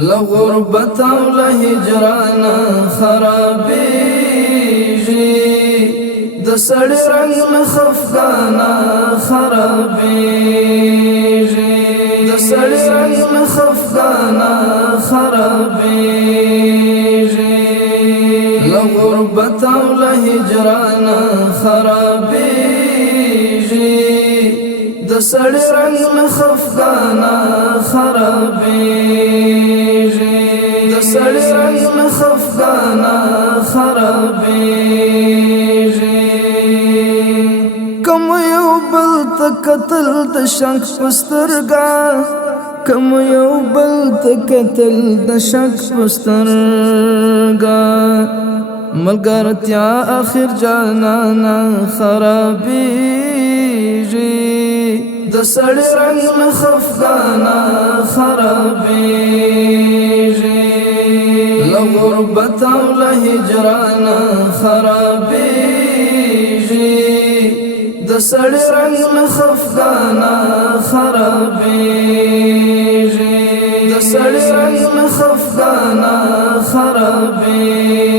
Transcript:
لغربت او لهجران خرابیږي د سړی رنگ مخفقانا خرابیږي د سړی رنگ مخفقانا خرابیږي لغربت او لهجران خرابیږي د سړی رنگ مخفقانا خرابیږي د سړی رنگ مخفقانا خرابیږي کوم یو بل تکتل د شک پسترګا کوم یو بل تکتل د شک پسترګا ملګرتیا اخر جانانا خرابیږي د سړی رنگ مخفقانا خرابیږي لغربت او لهجران خرابیږي د سړی رنگ مخفقانا خرابیږي د سړی رنگ مخفقانا خرابیږي